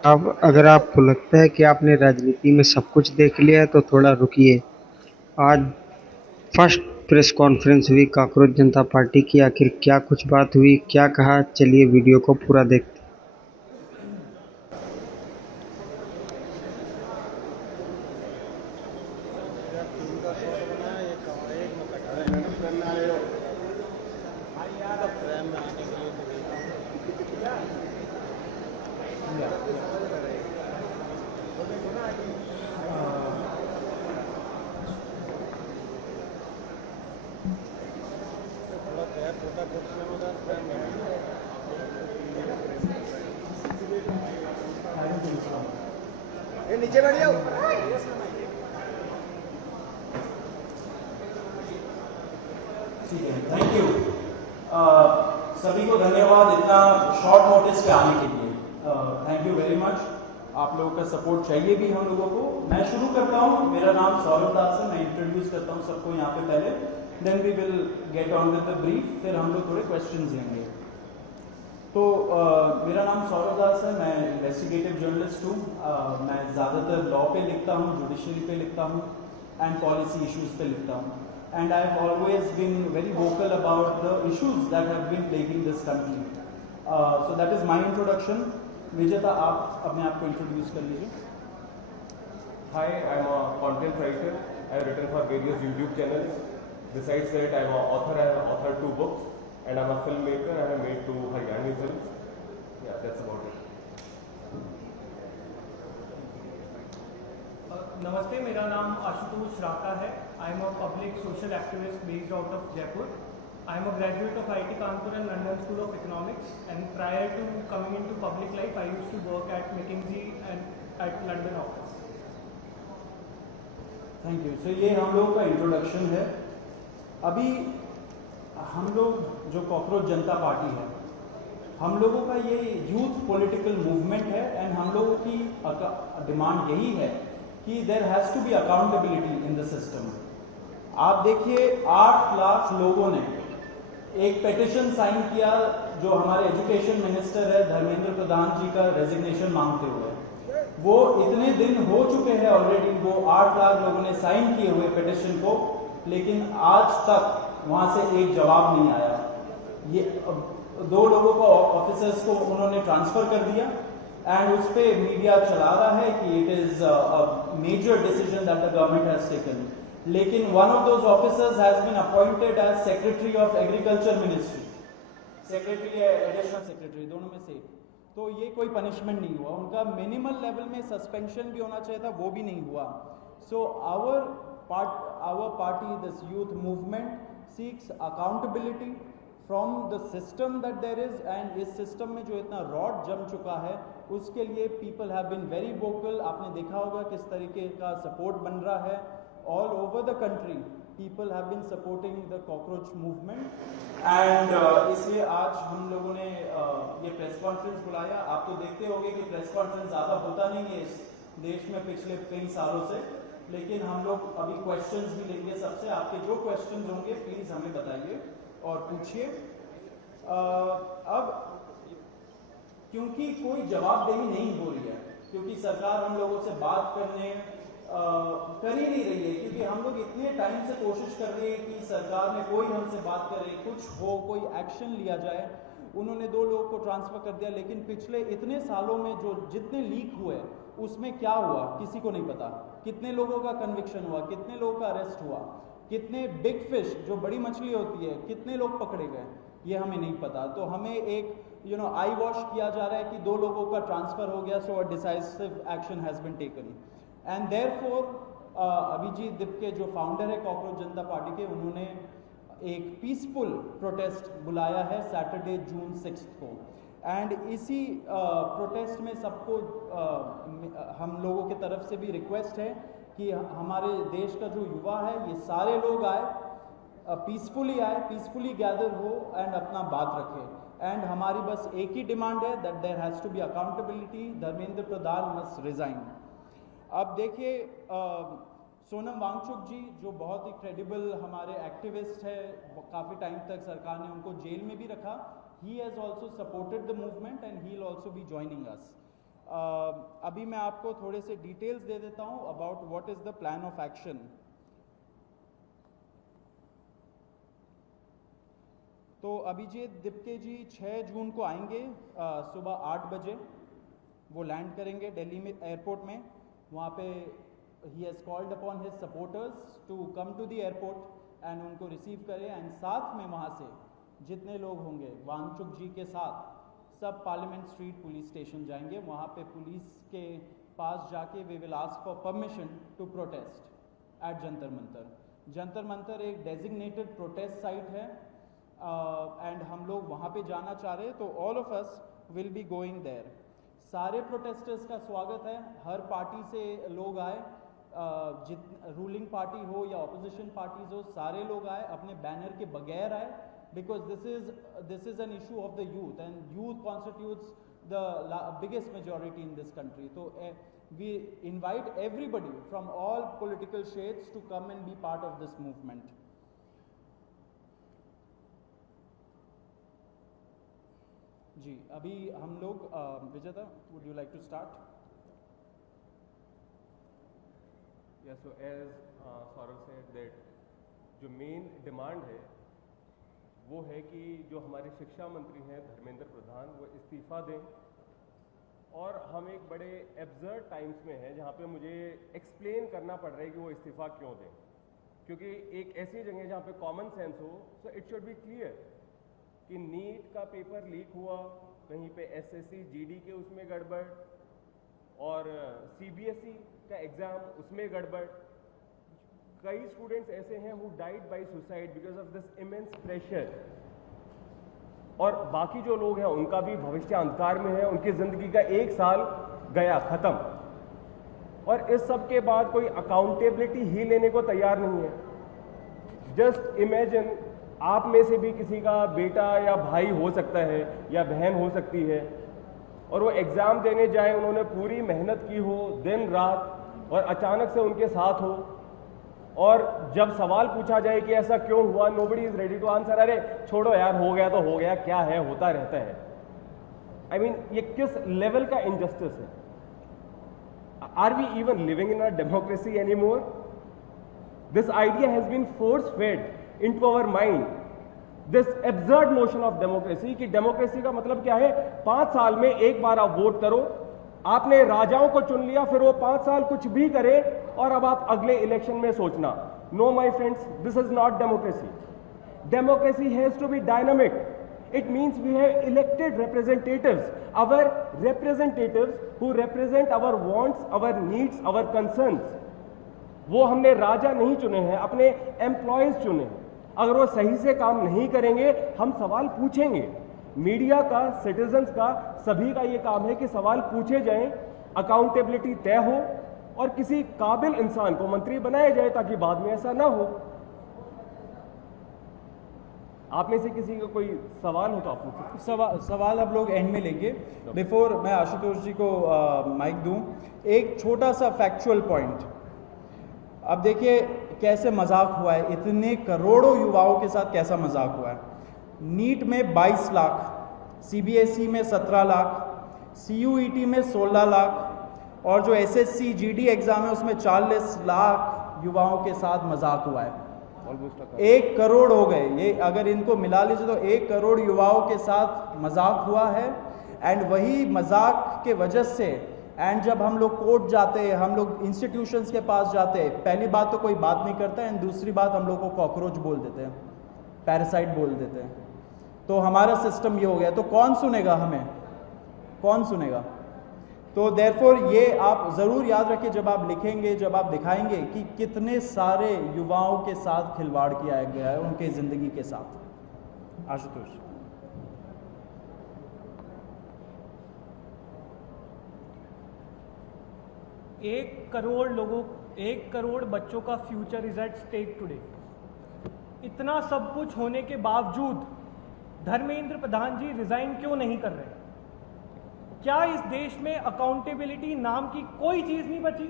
अब अगर आपको लगता है कि आपने राजनीति में सब कुछ देख लिया है तो थोड़ा रुकिए। आज फर्स्ट प्रेस कॉन्फ्रेंस हुई कॉकरोच जनता पार्टी की। आखिर क्या कुछ बात हुई, क्या कहा, चलिए वीडियो को पूरा देखते हैं। ये नीचे बैठ जाओ। ठीक है, थैंक यू। सभी को धन्यवाद इतना शॉर्ट नोटिस पे आने के लिए। Thank you very much. आप लोगों का सपोर्ट चाहिए भी हम लोगों को। मैं शुरू करता हूँ। मेरा नाम सौरभ दास है। मैं इंट्रोड्यूस करता हूँ सबको यहाँ पे पहले, then we will get on with the brief, फिर हम लोग थोड़े क्वेश्चंस लेंगे। तो मेरा नाम सौरभ दास है। मैं इन्वेस्टिगेटिव जर्नलिस्ट हूँ। मैं ज़्यादातर लॉ पे लिखता हूँ, जुडिशरी पे लिखता हूँ एंड पॉलिसी इश्यूज पे लिखता हूँ। And I have always been very vocal about the issues that have been plaguing this country. So that is my introduction. Vijeta, आप अपने आप को इंट्रोड्यूस कर लीजिए। Hi, I'm a content writer. I've written for various YouTube channels. Besides that, I'm an author. I have authored 2 books, and I'm a filmmaker. I have made 2 Haryani films. Yeah, that's about it. नमस्ते, मेरा नाम आशुतोष राका है। I am a public social activist based out of Jaipur. I am a graduate of IIT Kanpur and London School of Economics, and prior to coming into public life I used to work at McKinsey and at London office. Thank you. So ये हम लोगों का introduction है। अभी हम लोग जो cockroach जनता party है, हम लोगों का ये यूथ पॉलिटिकल मूवमेंट है एंड हम लोगों की डिमांड यही है कि there has to be accountability in the system. आप देखिए, 8 लाख लोगों ने एक पेटिशन साइन किया जो हमारे एजुकेशन मिनिस्टर है धर्मेंद्र प्रधान जी का रेजिग्नेशन मांगते हुए। वो इतने दिन हो चुके हैं ऑलरेडी, वो 8 लाख लोगों ने साइन किए हुए पेटिशन को, लेकिन आज तक वहां से एक जवाब नहीं आया। ये 2 लोगों को, ऑफिसर्स को उन्होंने ट्रांसफर कर दिया एंड उस पर मीडिया चला रहा है कि it is a major decision that the government has taken. लेकिन one of those officers has been appointed as secretary of agriculture ministry, secretary या एडिशनल सेक्रेटरी, दोनों में से। तो ये कोई पनिशमेंट नहीं हुआ उनका। मिनिमल लेवल में सस्पेंशन भी होना चाहिए था, वो भी नहीं हुआ। So our party, this youth movement seeks accountability from the system that there is, and इस सिस्टम में जो इतना रॉड जम चुका है उसके लिए people have been very vocal. आपने देखा होगा किस तरीके का सपोर्ट बन रहा है all over the country. People have been supporting the cockroach movement and इसलिए आज हम लोगों ने ये प्रेस कॉन्फ्रेंस बुलाया। आप तो देखते होंगे कि प्रेस कॉन्फ्रेंस ज़्यादा होता नहीं है इस देश में पिछले कई सालों से, लेकिन हम लोग अभी क्वेश्चंस भी लेंगे सबसे। आपके जो क्वेश्चंस होंगे प्लीज़ हमें बताइए और पूछिए। अब क्योंकि कोई जवाबदेही नहीं हो रही है, क्योंकि सरकार हम लोगों से बात करने कर ही नहीं रही है, क्योंकि हम लोग इतने टाइम से कोशिश कर रहे हैं कि सरकार में कोई हमसे बात करे, कुछ हो, कोई एक्शन लिया जाए। उन्होंने 2 लोगों को ट्रांसफर कर दिया, लेकिन पिछले इतने सालों में जो जितने लीक हुए उसमें क्या हुआ किसी को नहीं पता। कितने लोगों का कन्विक्शन हुआ, कितने लोगों का अरेस्ट हुआ, कितने बिग फिश जो बड़ी मछली होती है कितने लोग पकड़े गए, ये हमें नहीं पता। तो हमें एक आई वॉश किया जा रहा है कि 2 लोगों का ट्रांसफर हो गया, so a decisive action has been taken. And therefore Abhijit Dipke जो फाउंडर है कॉकरोच जनता पार्टी के, उन्होंने एक पीसफुल प्रोटेस्ट बुलाया है सैटरडे जून 6 को। एंड इसी प्रोटेस्ट में सबको हम लोगों की तरफ से भी रिक्वेस्ट है कि हमारे देश का जो युवा है ये सारे लोग आए, पीसफुली आए, पीसफुली गैदर हो एंड अपना बात रखें। एंड हमारी बस एक ही डिमांड है that there has to be accountability, Dharmendra Pradhan must resign. अब देखिए, सोनम वांगचुक जी जो बहुत ही क्रेडिबल हमारे एक्टिविस्ट है, काफ़ी टाइम तक सरकार ने उनको जेल में भी रखा। He has also supported the movement and he will also be joining us. अभी मैं आपको थोड़े से डिटेल्स दे देता हूं about what is the plan of action. तो अभिजीत दिप्के जी 6 जून को आएंगे सुबह 8 बजे। वो लैंड करेंगे दिल्ली में एयरपोर्ट में। वहाँ पे ही has called upon his supporters to come to the airport and उनको रिसीव करें। एंड साथ में वहाँ से जितने लोग होंगे वांगचुक जी के साथ सब पार्लियामेंट स्ट्रीट पुलिस स्टेशन जाएंगे। वहाँ पे पुलिस के पास जाके we will ask for permission to protest at Jantar Mantar. Jantar Mantar एक डेजिग्नेटेड प्रोटेस्ट साइट है एंड हम लोग वहाँ पे जाना चाह रहे हैं, तो all of us will be going there. सारे प्रोटेस्टर्स का स्वागत है, हर पार्टी से लोग आए, रूलिंग पार्टी हो या ऑपोजिशन पार्टीज हो, सारे लोग आए, अपने बैनर के बगैर आए, because this is an issue of the youth and youth constitutes the biggest majority in this country. So we invite everybody from all political shades to come and be part of this movement. जी अभी हम लोग विजेता, would you like to start? Yeah, so as Saurav said that जो main demand है वो है कि जो हमारे शिक्षा मंत्री हैं धर्मेंद्र प्रधान वो इस्तीफ़ा दें। और हम एक बड़े एब्सर्ड टाइम्स में हैं जहाँ पे मुझे एक्सप्लेन करना पड़ रहा है कि वो इस्तीफ़ा क्यों दें, क्योंकि एक ऐसी जगह जहाँ पे कॉमन सेंस हो, so it should be clear कि नीट का पेपर लीक हुआ, कहीं पे एसएससी जीडी के उसमें गड़बड़ और सीबीएसई का एग्ज़ाम उसमें गड़बड़। कई स्टूडेंट्स ऐसे हैं who died by suicide because of this immense pressure, और बाकी जो लोग हैं उनका भी भविष्य अंधकार में है, उनकी जिंदगी का 1 साल गया खत्म, और इस सब के बाद कोई अकाउंटेबिलिटी ही लेने को तैयार नहीं है। जस्ट इमेजिन आप में से भी किसी का बेटा या भाई हो सकता है या बहन हो सकती है, और वो एग्जाम देने जाए, उन्होंने पूरी मेहनत की हो दिन रात, और अचानक से उनके साथ हो, और जब सवाल पूछा जाए कि ऐसा क्यों हुआ, nobody is ready to answer. अरे छोड़ो यार, हो गया तो हो गया, क्या है, होता रहता है। आई मीन ये किस लेवल का इनजस्टिस है? Are we even living in a democracy anymore? This idea has been force fed into our mind, this absurd notion of democracy, कि डेमोक्रेसी का मतलब क्या है? 5 साल में एक बार आप वोट करो, आपने राजाओं को चुन लिया, फिर वो 5 साल कुछ भी करे और अब आप अगले इलेक्शन में सोचना। No my friends, this is not democracy. Democracy has to be dynamic. It means we have elected representatives, our representatives who represent our wants, our needs, our concerns. वो हमने राजा नहीं चुने हैं, अपने एम्प्लॉयज चुने हैं। अगर वो सही से काम नहीं करेंगे, हम सवाल पूछेंगे। मीडिया का, सिटीजन्स का, सभी का ये काम है कि सवाल पूछे जाएं, अकाउंटेबिलिटी तय हो और किसी काबिल इंसान को मंत्री बनाया जाए ताकि बाद में ऐसा ना हो। आप में से किसी का कोई सवाल हो तो आप पूछ सकते। सवाल अब लोग एंड में लेंगे। बिफोर मैं आशुतोष जी को माइक दूं, एक छोटा सा फैक्चुअल पॉइंट। अब देखिए कैसे मजाक हुआ है, इतने करोड़ों युवाओं के साथ कैसा मजाक हुआ है। नीट में 22 लाख, सीबीएसई में 17 लाख, सीयूईटी में 16 लाख, और जो एसएससी जीडी एग्जाम है उसमें 40 लाख युवाओं के साथ मजाक हुआ है। 1 करोड़ हो गए ये, अगर इनको मिला लीजिए तो 1 करोड़ युवाओं के साथ मजाक हुआ है। एंड वही मजाक के वजह से, एंड जब हम लोग कोर्ट जाते हैं, हम लोग इंस्टीट्यूशंस के पास जाते हैं, पहली बात तो कोई बात नहीं करता है, एंड दूसरी बात हम लोग को कॉकरोच बोल देते हैं, पैरासाइट बोल देते हैं। तो हमारा सिस्टम ये हो गया, तो कौन सुनेगा हमें, कौन सुनेगा? तो देयरफॉर ये आप ज़रूर याद रखिए जब आप लिखेंगे, जब आप दिखाएंगे कि कितने सारे युवाओं के साथ खिलवाड़ किया गया है, उनके ज़िंदगी के साथ। आशुतोष। 1 करोड़ लोगों, 1 करोड़ बच्चों का future is at stake today. इतना सब कुछ होने के बावजूद धर्मेंद्र प्रधान जी रिजाइन क्यों नहीं कर रहे? क्या इस देश में अकाउंटेबिलिटी नाम की कोई चीज नहीं बची?